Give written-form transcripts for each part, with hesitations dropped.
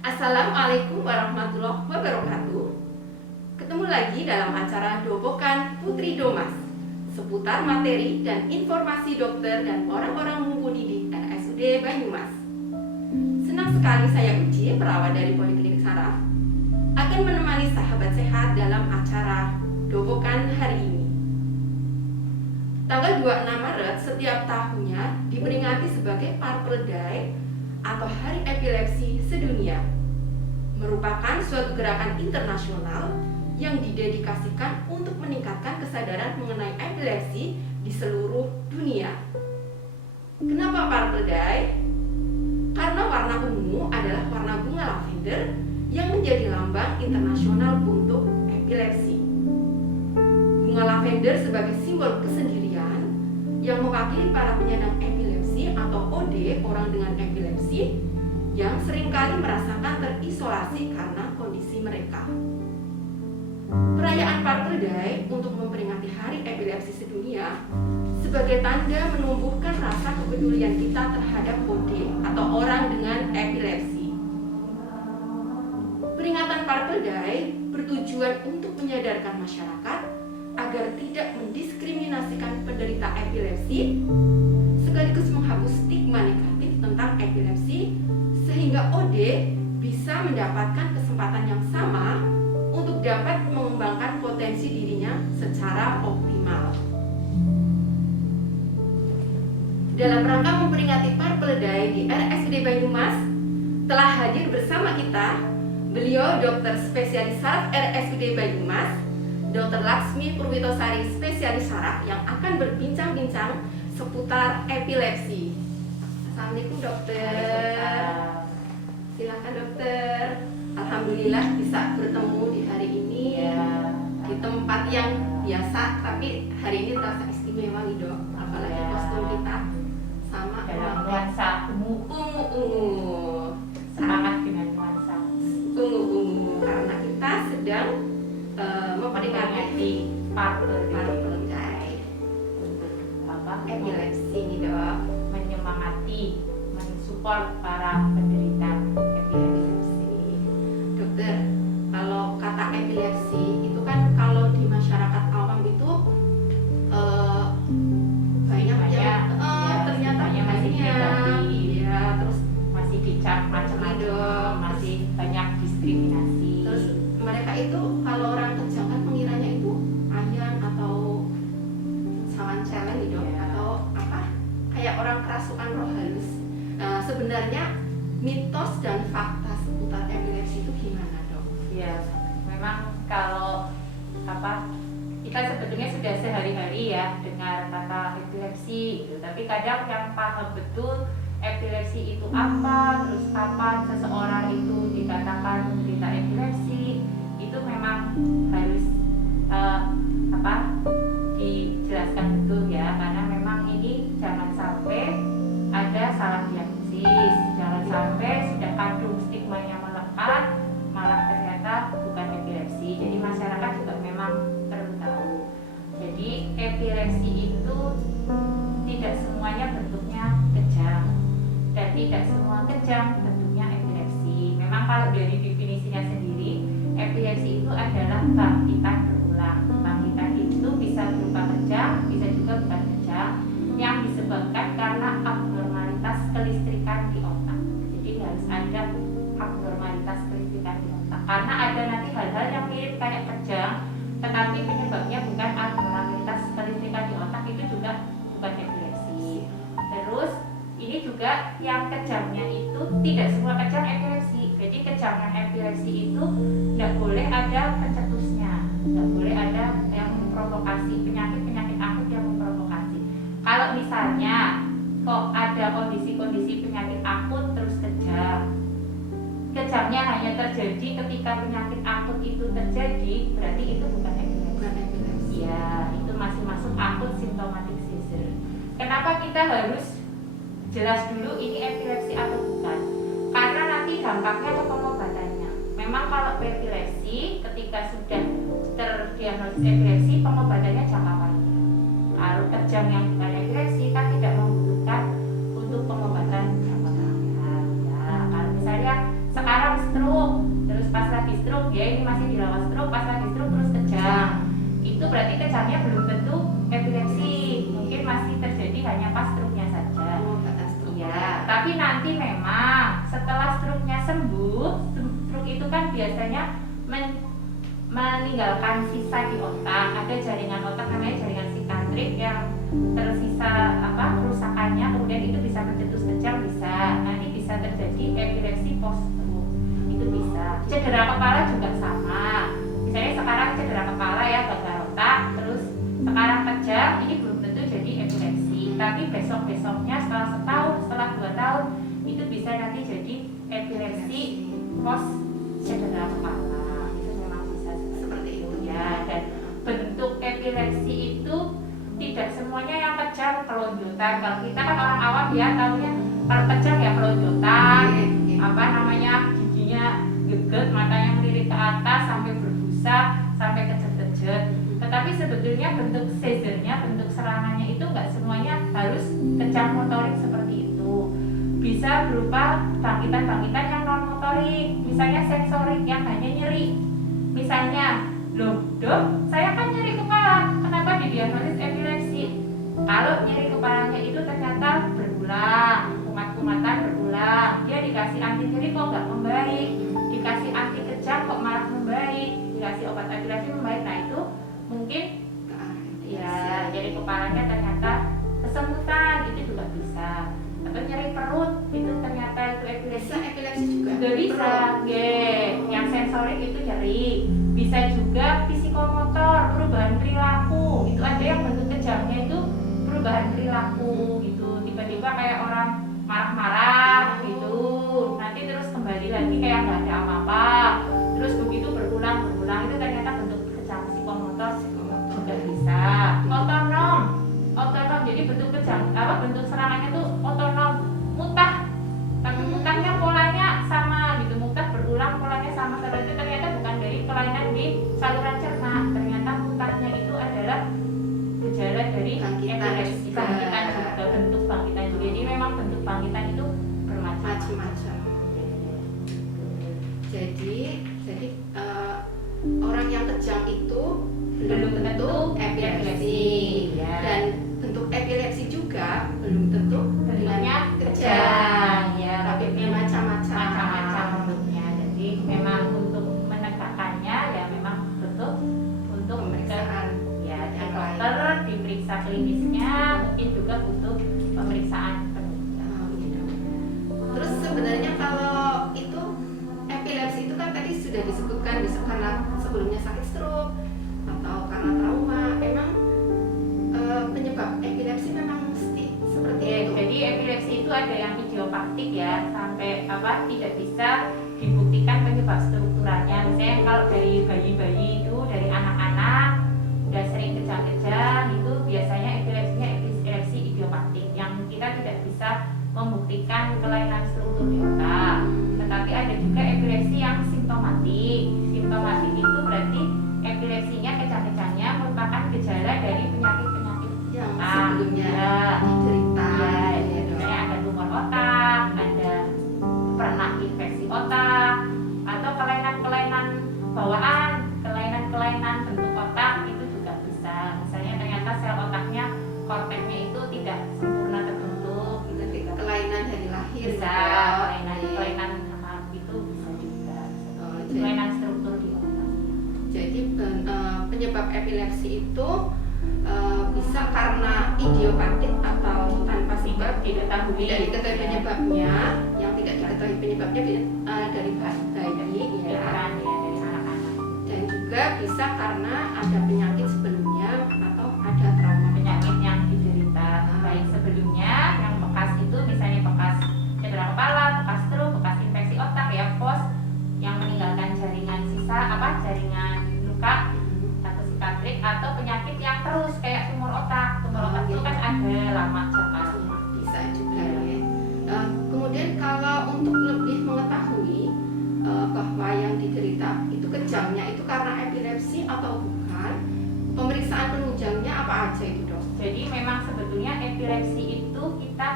Assalamualaikum warahmatullahi wabarakatuh. Ketemu lagi dalam acara Dobokan Putri Domas seputar materi dan informasi dokter dan orang-orang mumpuni di RSUD Banyumas. Senang sekali saya Uci, perawat dari Poliklinik Saraf, akan menemani sahabat sehat dalam acara Dobokan hari ini. Tanggal 26 Maret setiap tahunnya diperingati sebagai Purple Day atau Hari Epilepsi Sedunia. Merupakan suatu gerakan internasional yang didedikasikan untuk meningkatkan kesadaran mengenai epilepsi di seluruh dunia. Kenapa Purple Day? Karena warna ungu adalah warna bunga lavender yang menjadi lambang internasional untuk epilepsi. Bunga lavender sebagai simbol kesendirian yang mewakili para penyandang epilepsi atau OD, orang dengan epilepsi, yang seringkali merasakan terisolasi karena kondisi mereka. Perayaan Purple Day untuk memperingati Hari Epilepsi Sedunia sebagai tanda menumbuhkan rasa kepedulian kita terhadap OD atau orang dengan epilepsi. Peringatan Purple Day bertujuan untuk menyadarkan masyarakat agar tidak mendiskriminasikan penderita epilepsi, sekaligus menghapus stigma negatif tentang epilepsi sehingga OD bisa mendapatkan kesempatan yang sama untuk dapat mengembangkan potensi dirinya secara optimal. Dalam rangka memperingati Purple Day di RSUD Banyumas, telah hadir bersama kita beliau dokter spesialis saraf RSUD Banyumas, Dr. Laksmi Purwitosari, spesialis saraf yang akan berbincang-bincang seputar epilepsi. Assalamualaikum dokter. Silakan dokter. Alhamdulillah bisa bertemu di hari ini di tempat yang biasa, tapi hari ini terasa istimewa nih dok. Apalagi kostum kita sama dalam nuansa ungu. Semangat dengan nuansa Ungu karena kita sedang memperingati Purple Day epilepsi nih dok. menyemangati, mensupport para penderita epilepsi. Dokter, kalau kata epilepsi itu kan kalau di masyarakat awam itu banyak yang ternyata masih dihadapi, ya, terus masih dicap macam-macam, masih banyak diskriminasi. Terus mereka itu kalau orang kejang kan mengiranya itu ayan atau sawan celeng gitu, atau apa kayak orang kerasukan roh halus. Nah, sebenarnya mitos dan fakta seputar epilepsi itu gimana dok? Ya, memang kalau kita sebetulnya sudah sehari-hari ya dengar kata epilepsi gitu. Tapi kadang yang paham betul epilepsi itu apa, terus kapan seseorang itu dikatakan menderita epilepsi, itu memang harus dijelaskan betul ya, karena memang ini jangan sampai ada salah diagnosis, jangan sampai sudah kandung stigmanya melekat malah ternyata bukan epilepsi. Jadi masyarakat juga memang perlu tahu. Jadi epilepsi itu tidak semuanya bentuknya kejang dan tidak semua kejang bentuknya epilepsi. Memang kalau dari definisinya sendiri, epilepsi itu adalah bangkitan berulang. Bangkitan itu bisa berupa kejang, bisa juga bukan kejang, yang disebabkan karena abnormalitas kelistrikan di otak. Jadi harus ada abnormalitas kelistrikan di otak. Karena ada nanti hal-hal yang mirip kayak kejang, tetapi penyebabnya bukan abnormalitas kelistrikan di otak, itu juga bukan epilepsi. Terus ini juga yang kejangnya itu tidak semua kejang epilepsi. Jadi kejangnya epilepsi itu tidak boleh ada pencetusnya, tidak boleh ada yang memprovokasi penyakit-penyakit akut yang memprovokasi. Kalau misalnya kok ada kondisi-kondisi penyakit akut terus kejang, kejangnya hanya terjadi ketika penyakit akut itu terjadi, berarti itu bukan epilepsi. Ya, itu masih masuk akut symptomatic seizure. Kenapa kita harus jelas dulu ini epilepsi atau bukan? Karena nanti dampaknya ke pengobatannya. Memang kalau epilepsi ketika sudah terdiagnosis epilepsi, pengobatannya jangka panjang. Kalau kejang yang bukan epilepsi kan tidak membutuhkan untuk pengobatan jangka panjang. Ya, kalau misalnya sekarang biasanya meninggalkan sisa di otak. Ada jaringan otak namanya jaringan sikatrik yang tersisa kerusakannya, kemudian itu bisa mencetus kejang, bisa nanti bisa terjadi epilepsi post-stroke, itu bisa. Cedera kepala juga sama, misalnya sekarang cedera kepala ya, gagal otak, terus sekarang kejang, ini belum tentu jadi epilepsi, tapi besok-besoknya setelah setahun, setelah 2 tahun itu bisa nanti jadi epilepsi post cedera kepala. Itu memang bisa seperti itu ya. Dan bentuk epilepsi itu tidak semuanya yang kejang kelonjotan. Kalau kita kan orang awam ya tahunya kalau kejang ya kelonjotan, giginya geget, matanya melirik ke atas sampai berbusa, sampai kejet-kejet. Tetapi sebetulnya bentuk seizure-nya, bentuk serangannya itu nggak semuanya harus kejang motorik seperti itu. Bisa berupa bangkitan-bangkitan yang non motorik, misalnya sensorik yang hanya nyeri. Misalnya, loh dok, saya kan nyeri kepala, kenapa didiagnosis epilepsi? Kalau nyeri kepalanya itu ternyata berulang, kumat-kumatan berulang, dia dikasih anti nyeri kok nggak membaik, dikasih anti kejang kok malah membaik, dikasih obat epilepsi membaik. Nah itu mungkin ya nyeri kepalanya ternyata kesemutan, itu juga bisa. Atau nyeri perut itu ternyata itu epilepsi juga bisa. Yang sensorik itu nyeri, bisa juga psikomotor, perubahan perilaku. Itu ada yang bentuk kejangnya itu perubahan perilaku gitu, tiba-tiba kayak orang marah-marah gitu, nanti terus kembali lagi kayak nggak ada apa-apa, terus begitu berulang itu ternyata bentuk kejang psikomotor juga bisa. Otonom, jadi bentuk kejang bentuk serangannya tuh otonom, mutah, tapi mutahnya polanya sama gitu, mutah berulang polanya sama. Itu ternyata bukan dari kelainan di saluran cerna, ternyata mutahnya itu adalah gejala dari epilepsi, bangkitan juga, bentuk bangkitan juga. Jadi memang bentuk bangkitan itu bermacam-macam. Jadi orang yang kejang itu belum tentu epilepsi, ya. Dan bentuk epilepsi juga belum tentu bentuknya dengan kejang, ya. Tapi macam-macam bentuknya. Jadi memang untuk menegakkannya ya memang betul untuk pemeriksaan ya dokter diperiksa klinisnya, mungkin juga butuh pemeriksaan penunjang. Terus sebenarnya kalau itu epilepsi itu kan tadi sudah disebutkan bisa karena sebelumnya sakit stroke atau karena trauma. Emang penyebab epilepsi memang mesti seperti itu. Jadi epilepsi itu ada yang idiopattik ya, sampai tidak bisa dibuktikan penyebab strukturalnya. Misalnya kalau dari bayi-bayi itu, dari anak-anak udah sering kejang-kejang itu biasanya epilepsinya epilepsi idiopattik yang kita tidak bisa membuktikan kelainan struktur di otak. Tetapi ada juga epilepsi yang simptomatik. Simptomatik itu berarti epilepsinya, kejang-kejangnya merupakan gejala dari penyakit-penyakit yang otak. sebelumnya diderita. Misalnya ada tumor otak, ada pernah infeksi otak, atau kelainan-kelainan bawaan, kelainan-kelainan bentuk otak itu juga bisa. Misalnya ternyata sel otaknya, korteknya itu tidak sempurna terbentuk, itu juga Kelainan dari lahir bisa. Kelainan itu bisa juga. Kelainan struktur di otak. Jadi penyebab epilepsi itu bisa karena idiopatik atau tanpa sebab, tidak diketahui penyebabnya. Yang tidak diketahui penyebabnya dari bayi ya, dari anak-anak. dan juga bisa karena ada penyakit sebelumnya atau ada trauma Penyakit yang diderita baik sebelumnya, yang bekas itu misalnya bekas cedera kepala, bekas stroke, bekas infeksi otak ya, pos yang meninggalkan jaringan sisa jaringan luka atau sikatrik, atau penyakit yang terus kayak tumor otak. Tumor otak itu kan ada lama jangka. bisa juga ya. Kemudian kalau untuk lebih mengetahui bahwa yang diderita itu kejangnya itu karena epilepsi atau bukan, pemeriksaan penunjangnya apa aja itu dok? Jadi memang sebetulnya epilepsi itu kita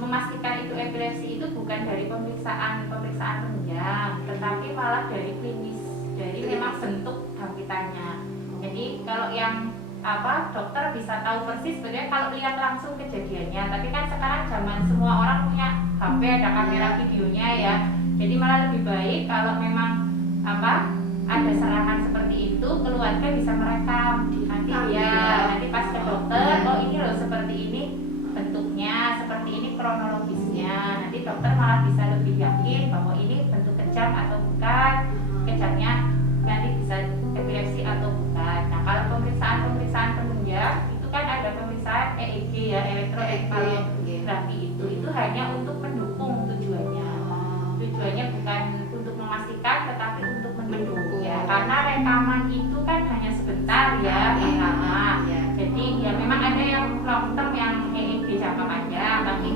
memastikan itu epilepsi itu bukan dari pemeriksaan penunjang, tetapi malah dari klinis, dari memang bentuk bangkitannya. Jadi kalau yang dokter bisa tahu persis sebenarnya kalau lihat langsung kejadiannya, tapi kan sekarang zaman semua orang punya HP, ada kamera videonya ya. Jadi malah lebih baik kalau memang ada serangan seperti itu, keluarga bisa merekam nanti nanti pas ke dokter, oh ini loh seperti ini bentuknya, seperti ini kronologisnya, nanti dokter malah bisa lebih yakin bahwa ini bentuk kejang atau bukan, kejangnya nanti bisa epilepsi atau bukan. Nah kalau pemeriksaan penunjang itu kan ada pemeriksaan EEG ya, elektroencefalografi, itu hanya untuk mendukung tujuannya bukan untuk memastikan tetapi untuk mendukung ya, karena rekaman itu kan hanya sebentar ya, lama. Jadi ya memang ada yang long term yang EEG jangka panjang, tapi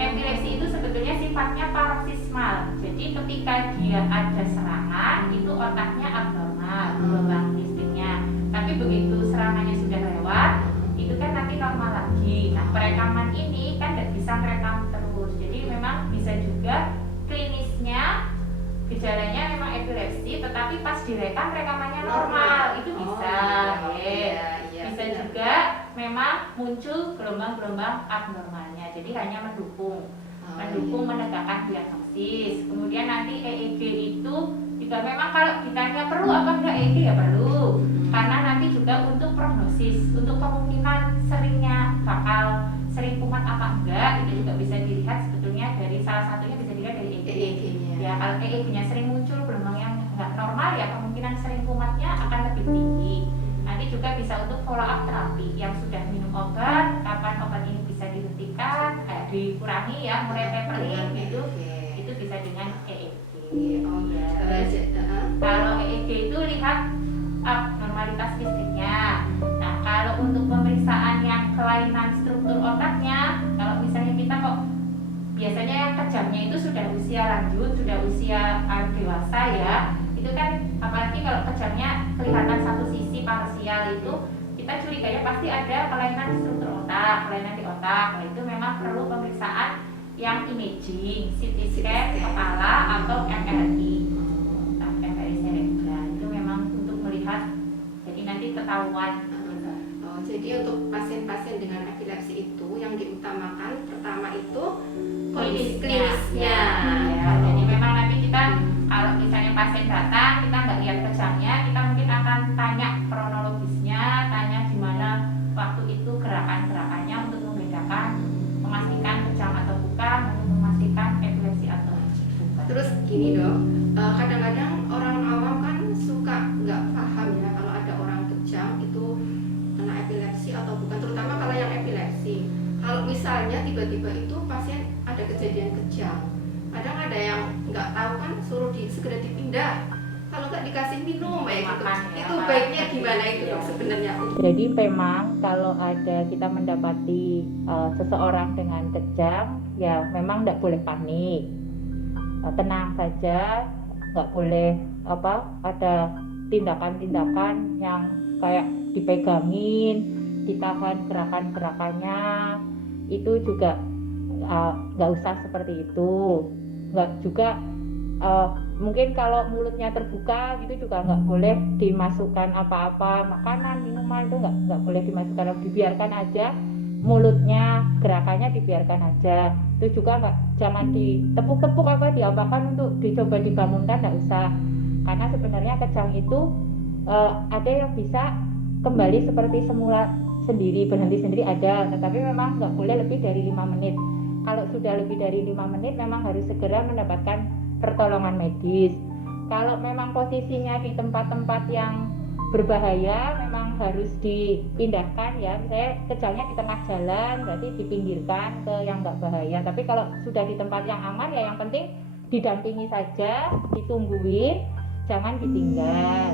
epilepsi itu sebetulnya sifatnya paroksismal. Jadi ketika dia ada serangan itu otaknya abnormal gelombang listriknya, tapi begitu serangannya sudah lewat itu kan nanti normal lagi. Nah perekaman ini kan tidak bisa merekam terus, jadi memang bisa juga klinisnya gejalanya memang epilepsi, tetapi pas direkam rekamannya normal, itu bisa. Bisa juga memang muncul gelombang-gelombang abnormalnya, jadi hanya mendukung menegakkan diagnosis. Kemudian nanti EEG itu juga memang kalau ditanya perlu apa enggak EEG ya perlu, karena nanti juga untuk prognosis, untuk kemungkinan seringnya bakal sering kumat apa enggak itu juga bisa dilihat sebetulnya dari salah satunya bisa dilihat dari EEG. Ya kalau EEG-nya sering muncul gelombang yang enggak normal ya kemungkinan sering kumatnya akan lebih tinggi. Nanti juga bisa untuk follow up terapi yang sudah minum obat, kapan obat ini bisa dihentikan, dikurangi ya, mulai tapering itu bisa dengan EEG. Kalau EEG itu lihat abnormalitas listriknya. Nah kalau untuk pemeriksaan yang kelainan struktur otaknya, kalau misalnya kita kok biasanya yang kejamnya itu sudah usia lanjut, sudah usia dewasa ya, itu kan apalagi kalau kejamnya kelihatan satu sisi parsial itu kita curiganya pasti ada kelainan struktur otak, kelainan di otak. Nah, itu memang perlu pemeriksaan yang imaging, CT scan kepala atau MRI, MRI cerebral. Itu memang untuk melihat, jadi nanti ketahuan. Jadi untuk pasien-pasien dengan epilepsi itu yang diutamakan pertama itu kondisi klinisnya. Jadi memang nanti kita kalau misalnya pasien datang kita nggak lihat kejangnya, kita mungkin akan tanya kronologisnya, tanya gimana waktu itu gerakan-gerakannya untuk membedakan, memastikan kejang atau bukan, untuk memastikan epilepsi atau bukan. Terus gini dok, kadang-kadang orang awam kan suka nggak paham ya kalau ada orang kejang itu kena epilepsi atau bukan, terutama kalau yang epilepsi. Kalau misalnya tiba-tiba itu pasien ada kejadian kejang, kadang ada yang nggak tahu kan suruh segera dipindah, kalau nggak dikasih minum itu baiknya gimana itu dok sebenarnya? Jadi memang kalau ada kita mendapati seseorang dengan kejang ya memang nggak boleh panik, tenang saja, nggak boleh ada tindakan-tindakan yang kayak dipegangin, ditahan gerakan-gerakannya, itu juga nggak usah seperti itu. Nggak juga mungkin kalau mulutnya terbuka gitu juga nggak boleh dimasukkan apa-apa, makanan, minuman itu nggak boleh dimasukkan, dibiarkan aja mulutnya, gerakannya dibiarkan aja. Itu juga jangan ditepuk-tepuk apa diapakan untuk dicoba dibangunkan, nggak usah, karena sebenarnya kejang itu ada yang bisa kembali seperti semula sendiri, berhenti sendiri ada, tetapi memang nggak boleh lebih dari 5 menit. Kalau sudah lebih dari 5 menit memang harus segera mendapatkan pertolongan medis. Kalau memang posisinya di tempat-tempat yang berbahaya memang harus dipindahkan ya, misalnya kejangnya di tengah jalan berarti dipinggirkan ke yang nggak bahaya. Tapi kalau sudah di tempat yang aman ya yang penting didampingi saja, ditungguin, jangan ditinggal.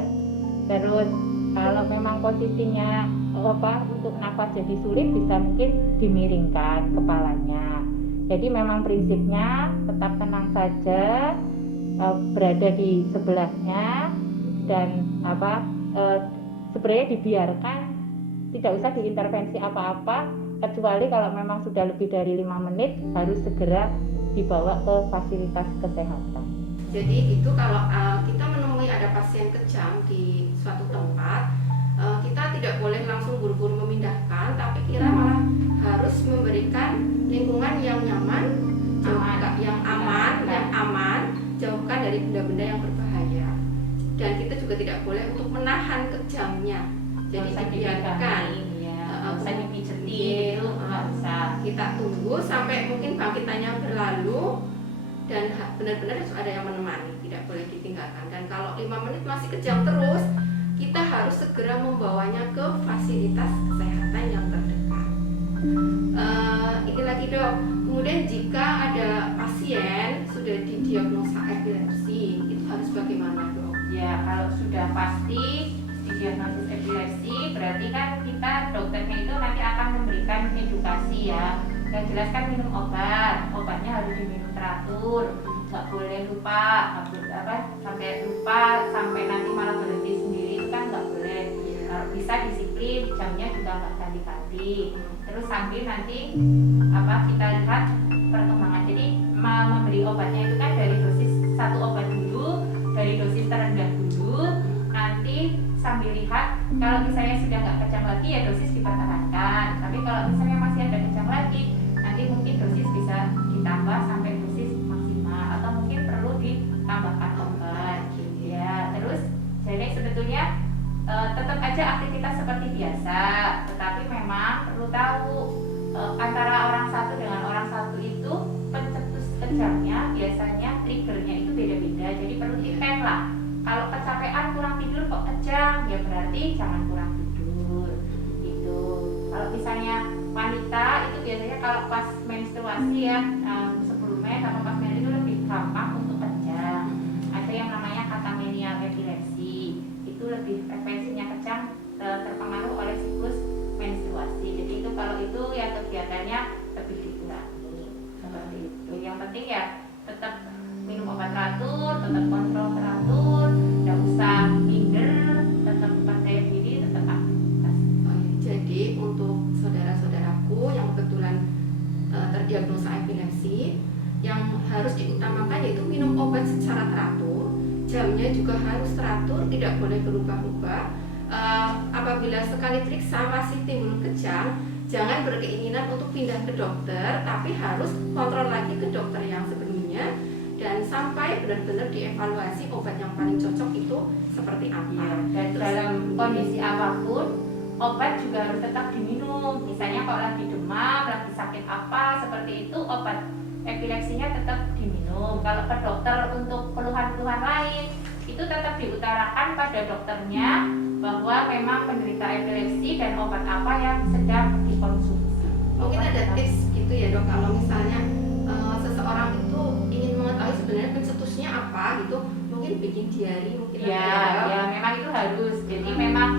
Terus kalau memang posisinya untuk nafas jadi sulit bisa mungkin dimiringkan kepalanya. Jadi memang prinsipnya tetap tenang saja, berada di sebelahnya dan sebenarnya dibiarkan, tidak usah diintervensi apa-apa, kecuali kalau memang sudah lebih dari 5 menit harus segera dibawa ke fasilitas kesehatan. Jadi itu kalau kita menemui ada pasien kejang di suatu tempat, kita tidak boleh langsung buru-buru memindahkan, tapi kita malah harus memberikan lingkungan yang nyaman, yang aman, jauhkan dari benda-benda yang berbahaya. berbahaya. Dan kita juga tidak boleh untuk menahan kejangnya. Jadi dibiarkan, nggak usah dipijeti gitu. itu nggak usah. Kita tunggu sampai mungkin bangkitannya berlalu dan benar-benar harus ada yang menemani, tidak boleh ditinggalkan. Dan kalau 5 menit masih kejang terus, kita harus segera membawanya ke fasilitas kesehatan yang terdekat. Ini lagi dok, kemudian jika ada pasien sudah didiagnosa epilepsi, itu harus bagaimana dok? Ya kalau sudah pasti didiagnosis epilepsi, berarti kan kita dokternya itu nanti akan memberikan edukasi ya. Yang jelas kan minum obatnya harus diminum teratur, nggak boleh lupa, nggak boleh sampai lupa sampai nanti malah berhenti sendiri, itu kan nggak boleh. Kalau bisa disiplin, jamnya juga nggak ganti-ganti. Terus sambil nanti kita lihat perkembangan. Jadi memberi obatnya itu kan dari dosis satu obat dulu, dari dosis terendah dulu, nanti sambil lihat kalau misalnya sudah nggak kejang lagi ya dosis dipertahankan. Tapi kalau misalnya masih ada kejang lagi, nanti mungkin dosis bisa ditambah sampai dosis maksimal atau mungkin perlu ditambahkan obat. Ya, terus jadi sebetulnya tetap aja aktivitas seperti biasa, tetapi memang perlu tahu antara orang satu dengan orang satu itu pencetus kejangnya biasanya triggernya itu beda-beda. Jadi perlu dicek lah. Kalau kecapean kurang tidur kok kejang, ya berarti jangan kurang tidur. Gitu. Kalau misalnya wanita itu biasanya kalau pas menstruasi ya sebelumnya sama pas menstruasi itu lebih gampang untuk kejang. Ada yang namanya katamenial epilepsi, itu lebih frekuensinya kejang terpengaruh oleh siklus menstruasi. Jadi itu kalau itu ya kegiatannya lebih dikurangi seperti itu. Yang penting ya tetap minum obat teratur, tetap kontrol teratur, nggak usah minder, tetap percaya diri, tetap aktivitas. Jadi untuk saudara-saudaraku yang kebetulan terdiagnosa epilepsi, yang harus diutamakan yaitu minum obat secara teratur, jamnya juga harus teratur, tidak boleh berubah-ubah. Apabila sekali periksa masih timbul kejang, jangan berkeinginan untuk pindah ke dokter, tapi harus kontrol lagi ke dokter yang sebelumnya dan sampai benar-benar dievaluasi obat yang paling cocok itu seperti apa. Ya, dan dalam kondisi apapun obat juga harus tetap diminum. Misalnya kalau lagi demam, lagi sakit apa seperti itu, obat epilepsinya tetap diminum. Kalau ke dokter untuk keluhan-keluhan lain itu tetap diutarakan pada dokternya bahwa memang penderita epilepsi dan obat apa yang sedang dikonsumsi. Mungkin ada tips gitu ya dok, kalau misalnya seseorang itu ingin mengetahui sebenarnya pencetusnya apa gitu, mungkin bikin diary mungkin ya memang itu harus. Jadi memang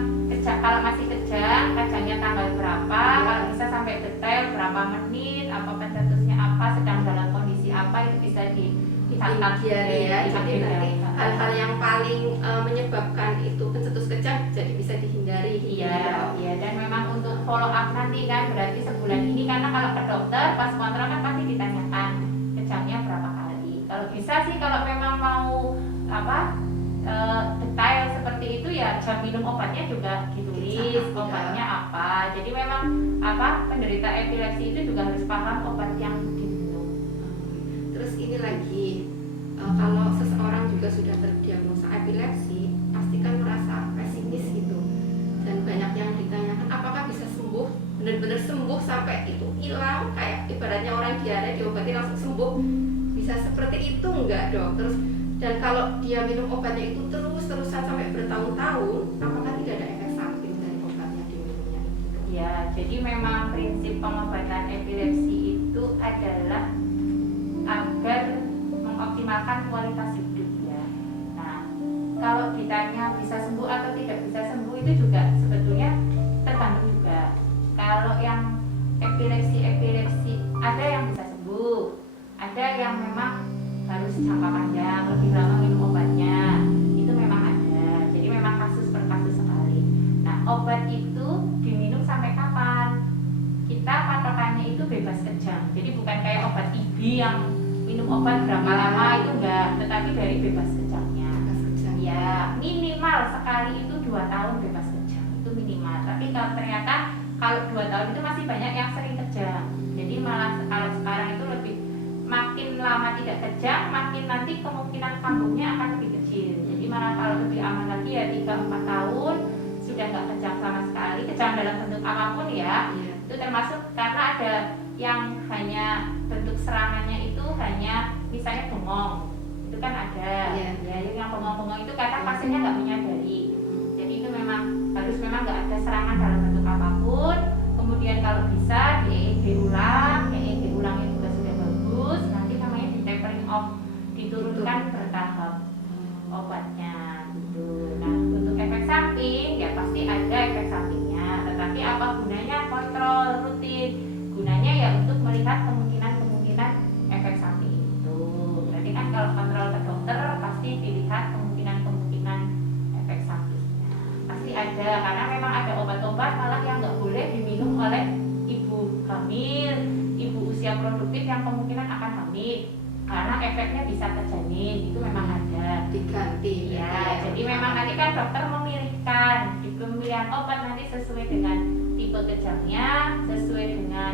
kalau masih kejangnya tanggal berapa, kalau bisa sampai detail berapa menit, apa pencetusnya apa, sedang dalam kondisi apa, itu bisa dicatat diary ya. Jadi nanti hal-hal yang paling menyebabkan itu pencetus kejang jadi bisa dihindari. Iya, dan memang untuk follow up nanti kan berarti sebulan ini, karena kalau ke dokter pas kontrol kan pasti ditanyakan kejangnya berapa kali. Kalau bisa sih kalau memang mau detail seperti itu ya jam minum obatnya juga ditulis obatnya apa. Jadi memang penderita epilepsi itu juga harus paham obat yang diminum. Terus ini lagi kalau seseorang juga sudah terdiagnosa epilepsi pasti kan merasa pesimis gitu, dan banyak yang ditanyakan apakah bisa sembuh, benar-benar sembuh sampai itu hilang, kayak ibaratnya orang diare diobati langsung sembuh, bisa seperti itu enggak dok? Terus dan kalau dia minum obatnya itu terus-terusan sampai bertahun-tahun, apakah tidak ada efek samping dari obat yang diminumnya itu? Ya, jadi memang prinsip pengobatan epilepsi itu adalah agar mengoptimalkan kualitas hidup ya. Nah, kalau ditanya bisa sembuh atau tidak bisa sembuh itu juga sebetulnya tergantung juga. Kalau yang epilepsi ada yang bisa sembuh, ada yang memang harus jangka panjang, lebih lama minum obatnya, itu memang ada. Jadi memang kasus per kasus sekali. Nah, obat itu diminum sampai kapan? Kita patokannya itu bebas kejang. Jadi bukan kayak obat TB yang minum obat berapa lama itu enggak, tetapi dari bebas kejangnya. Ya, minimal sekali itu 2 tahun bebas kejang, itu minimal. Tapi kalau ternyata kalau 2 tahun itu masih banyak yang sering kejang. Jadi malah kalau sekarang itu lebih makin lama tidak kejang, makin nanti kemungkinan kambuhnya akan lebih kecil. Jadi malah kalau lebih aman lagi ya 3-4 tahun sudah nggak kejang sama sekali, kejang dalam bentuk apapun ya. Iya. Itu termasuk karena ada yang hanya bentuk serangannya itu hanya misalnya bengong, itu kan ada. Iya. Ya, yang bengong-bengong itu karena pasiennya nggak menyadari. Jadi itu memang nggak ada serangan dalam bentuk apapun. Kemudian kalau bisa di EEG ulang itu juga sudah bagus. Nanti namanya di tapering off, diturunkan bertahap obatnya gitu. Nah untuk efek samping ya pasti ada efek sampingnya. Tetapi apa gunanya kontrol rutin? Gunanya ya untuk melihat kemungkinan efek samping itu. Berarti kan kalau kontrol ke dokter pasti dilihat kemungkinan efek sampingnya. Pasti ada, karena memang ada obat-obat malah yang nggak boleh diminum oleh ibu hamil, ibu usia produktif yang kemungkinan akan hamil, karena efeknya bisa ke janin. Itu memang ada. Diganti Ya, jadi memang nanti kan dokter memilihkan di pemilihan obat nanti sesuai dengan tipe kejangnya, sesuai dengan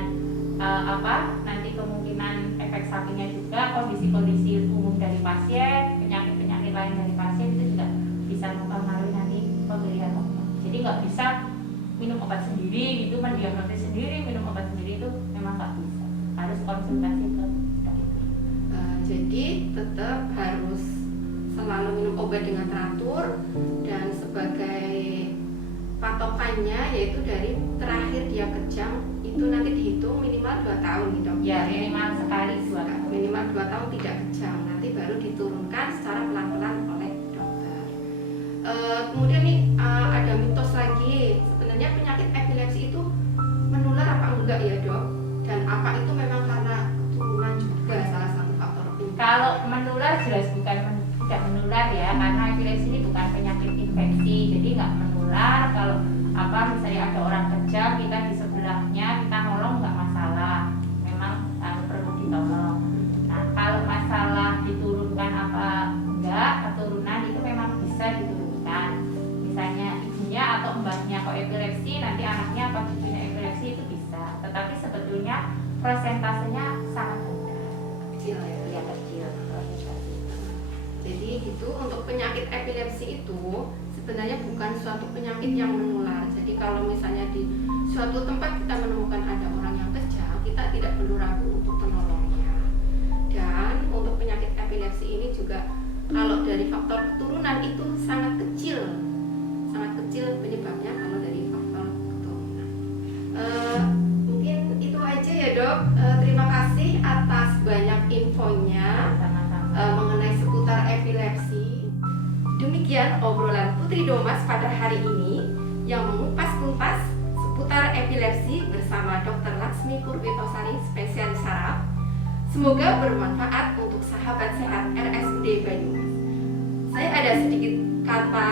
nanti kemungkinan efek sampingnya juga, kondisi-kondisi umum dari pasien, penyakit-penyakit lain dari pasien itu juga bisa mempengaruhi nanti pemilihan obat. Jadi nggak bisa minum obat sendiri gitu, mendiagnosis sendiri, minum obat sendiri itu memang nggak bisa. Harus konsultasi ke dokter. Jadi tetap harus selalu minum obat dengan teratur, dan sebagai patokannya yaitu dari terakhir dia kejang itu nanti dihitung minimal 2 tahun nih dok. Ya minimal sekali 2 tahun. Minimal 2 tahun tidak kejang, nanti baru diturunkan secara pelan-pelan oleh dokter. Kemudian nih ada mitos lagi, sebenarnya penyakit epilepsi itu menular apa enggak ya dok? Dan apa itu memang karena keturunan juga salah satu faktor penyebab? Kalau menular jelas tidak menular ya, karena epilepsi ini bukan penyakit infeksi, jadi nggak menular. Kalau misalnya ada orang kejang, kita di sebelahnya kita nolong nggak masalah, memang perlu ditolong. Nah kalau masalah diturunkan apa enggak, keturunan itu memang bisa diturunkan. Misalnya ibunya atau mbahnya kok epilepsi, nanti anaknya apa cucunya epilepsi itu bisa. Tetapi sebetulnya persentasenya sangat rendah. Kecil ya. Ya kecil persentase. Jadi itu untuk penyakit epilepsi itu sebenarnya bukan suatu penyakit yang menular. Jadi kalau misalnya di suatu tempat kita menemukan ada orang yang kejang, kita tidak perlu ragu untuk menolongnya. Dan untuk penyakit epilepsi ini juga kalau dari faktor keturunan itu sangat kecil penyebabnya kalau dari faktor keturunan. Mungkin itu aja ya dok. Terima kasih atas banyak infonya mengenai seputar epilepsi. Demikian obrolan Putri Domas pada hari ini yang mengupas tuntas seputar epilepsi bersama Dr. Laksmi Purwitosari, spesialis saraf. Semoga bermanfaat untuk sahabat sehat RSUD Banyumas. Saya ada sedikit kata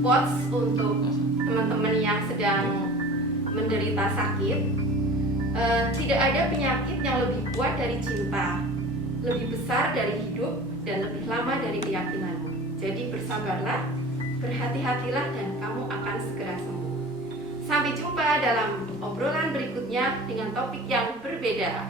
quotes untuk teman-teman yang sedang menderita sakit. Tidak ada penyakit yang lebih kuat dari cinta, lebih besar dari hidup, dan lebih lama dari keyakinanmu. Jadi bersabarlah, berhati-hatilah, dan kamu akan segera sembuh. Sampai jumpa dalam obrolan berikutnya dengan topik yang berbeda.